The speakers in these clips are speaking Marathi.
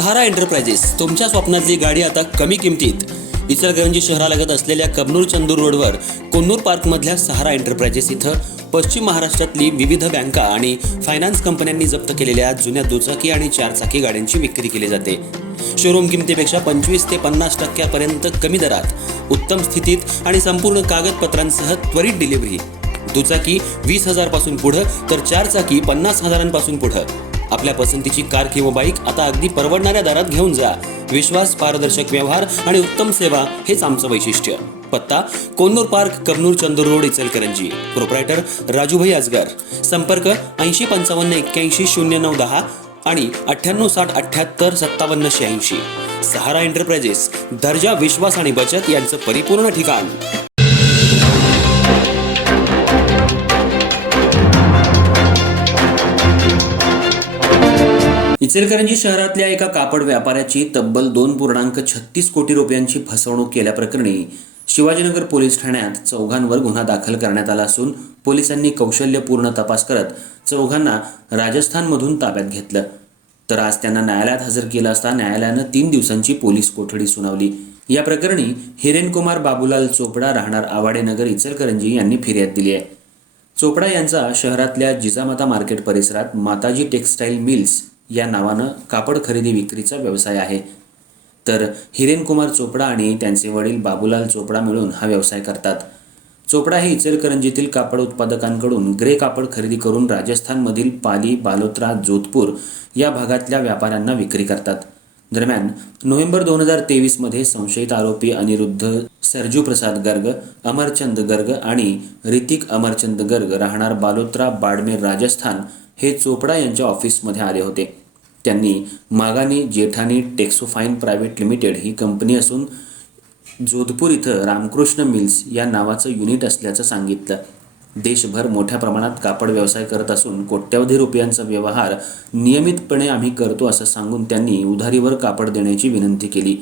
सहारा एंटरप्राइजेस तुमच्या स्वप्नातली गाडी आता कमी किमतीत. इचलकरंजी शहरालगत असलेल्या कबनूर चंदूर रोडवर कोन्नूर पार्कमधल्या सहारा एंटरप्राइजेस इथं पश्चिम महाराष्ट्रातली विविध बँका आणि फायनान्स कंपन्यांनी जप्त केलेल्या जुन्या दुचाकी आणि चारचाकी गाड्यांची विक्री केली जाते. शोरूम किमतीपेक्षा 25 ते 50% कमी दरात, उत्तम स्थितीत आणि संपूर्ण कागदपत्रांसह त्वरित डिलिव्हरी. दुचाकी 20,000 पासून पुढे तर चारचाकी 50,000 पासून पुढे. आपल्या पसंतीची कार किंवा बाईक आता अगदी परवडणाऱ्या दरात घेऊन जा. विश्वास, पारदर्शक व्यवहार आणि उत्तम सेवा हेच आमचं वैशिष्ट्य. पत्ता Konnur park, Kabnur Chandur road, Ichalkaranji. Proprietor Rajubhai Ajgar. संपर्क 8055810910 आणि 9860785786. सहारा एंटरप्राइजेस, दर्जा, विश्वास आणि बचत यांचं परिपूर्ण ठिकाण. इचलकरंजी शहरातल्या एका कापड व्यापाऱ्याची तब्बल 2.36 कोटी रुपयांची फसवणूक केल्याप्रकरणी शिवाजीनगर पोलीस ठाण्यात चौघांवर गुन्हा दाखल करण्यात आला असून पोलिसांनी कौशल्यपूर्ण तपास करत चौघांना राजस्थानमधून ताब्यात घेतलं. तर आज त्यांना न्यायालयात हजर केलं असता न्यायालयानं 3 दिवसांची पोलीस कोठडी सुनावली. या प्रकरणी हिरेनकुमार बाबूलाल चोपडा, राहणार आवाडेनगर, इचलकरंजी यांनी फिर्याद दिली आहे. चोपडा यांचा शहरातल्या जिजामाता मार्केट परिसरात माताजी टेक्सटाईल मिल्स या नावानं कापड खरेदी विक्रीचा व्यवसाय आहे. तर हिरेनकुमार चोपडा आणि त्यांचे वडील बाबूलाल चोपडा मिळून हा व्यवसाय करतात. चोपडा हे इचलकरंजीतील कापड उत्पादकांकडून ग्रे कापड खरेदी करून राजस्थानमधील पाली, बालोत्रा, जोधपूर या भागातल्या व्यापाऱ्यांना विक्री करतात. दरम्यान नोव्हेंबर 2023 मध्ये संशयित आरोपी अनिरुद्ध सरजू प्रसाद गर्ग, अमरचंद गर्ग आणि ऋतिक अमरचंद गर्ग, राहणार बालोत्रा, बाडमेर, राजस्थान हे चोपडा यांच्या ऑफिसमध्ये आले होते. त्यांनी मागानी जेठानी टेक्सोफाईन प्रायव्हेट लिमिटेड ही कंपनी असून जोधपूर इथं रामकृष्ण मिल्स या नावाचं युनिट असल्याचं सांगितलं. देशभर मोठ्या प्रमाणात कापड व्यवसाय करत असून कोट्यवधी रुपयांचा व्यवहार नियमितपणे आम्ही करतो असं सांगून त्यांनी उधारीवर कापड देण्याची विनंती केली.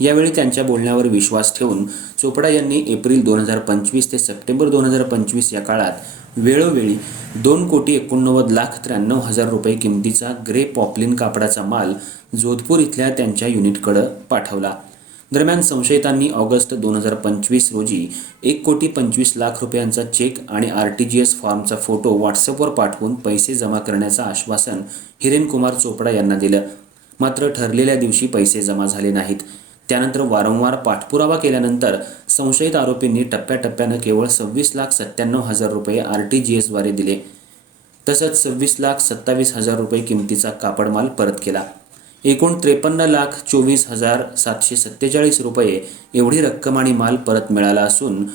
यावेळी त्यांच्या बोलण्यावर विश्वास ठेवून चोपडा यांनी एप्रिल 2025 ते सप्टेंबर 2025 या काळात वेळोवेळी 2,89,93,000 रुपये किमतीचा ग्रे पॉपलिन कापडाचा माल जोधपूर इथल्या त्यांच्या युनिटकडे पाठवला. दरम्यान संशयितांनी ऑगस्ट 2025 रोजी 1,25,00,000 रुपयांचा चेक आणि RTGS फॉर्मचा फोटो व्हॉट्सअपवर पाठवून पैसे जमा करण्याचं आश्वासन हिरेनकुमार चोपडा यांना दिलं. मात्र ठरलेल्या दिवशी पैसे जमा झाले नाहीत. त्यानंतर वारंवार पाठपुरावा केल्यानंतर संशयित आरोपींनी टप्प्याटप्प्यानं केवळ 26,97,000 रुपये RTGSद्वारे दिले. तसंच 26,27,000 रुपये किमतीचा कापडमाल परत केला. एकूण 53,24,747 रुपये एवढी रक्कम आणि माल परत मिळाला असून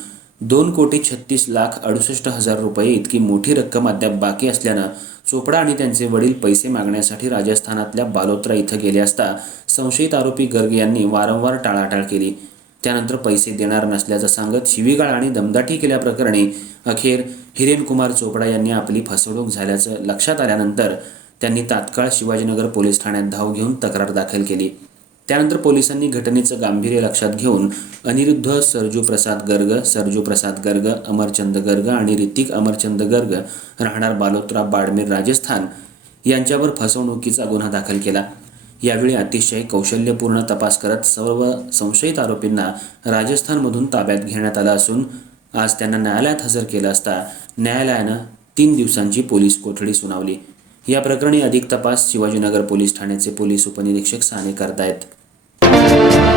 2,36,68,000 रुपये इतकी मोठी रक्कम अद्याप बाकी असल्यानं चोपडा आणि त्यांचे वडील पैसे मागण्यासाठी राजस्थानातल्या बालोत्रा इथं गेले असता संशयित आरोपी गर्ग यांनी वारंवार टाळाटाळ केली. त्यानंतर पैसे देणार नसल्याचं सांगत शिवीगाळ आणि दमदाटी केल्याप्रकरणी अखेर हिरेनकुमार चोपडा यांनी आपली फसवणूक झाल्याचं लक्षात आल्यानंतर त्यांनी तात्काळ शिवाजीनगर पोलीस ठाण्यात धाव घेऊन तक्रार दाखल केली. त्यानंतर पोलिसांनी घटनेचं गांभीर्य लक्षात घेऊन अनिरुद्ध सरजू प्रसाद गर्ग, अमरचंद गर्ग आणि ऋतिक अमरचंद गर्ग, राहणार बालोत्रा, बाडमेर, राजस्थान यांच्यावर फसवणुकीचा गुन्हा दाखल केला. यावेळी अतिशय कौशल्यपूर्ण तपास करत सर्व संशयित आरोपींना राजस्थानमधून ताब्यात घेण्यात आलं असून आज त्यांना न्यायालयात हजर केलं असता न्यायालयानं 3 दिवसांची पोलीस कोठडी सुनावली. या प्रकरणी अधिक तपास शिवाजीनगर पोलीस ठाण्याचे पोलीस उपनिरीक्षक साने करतायत.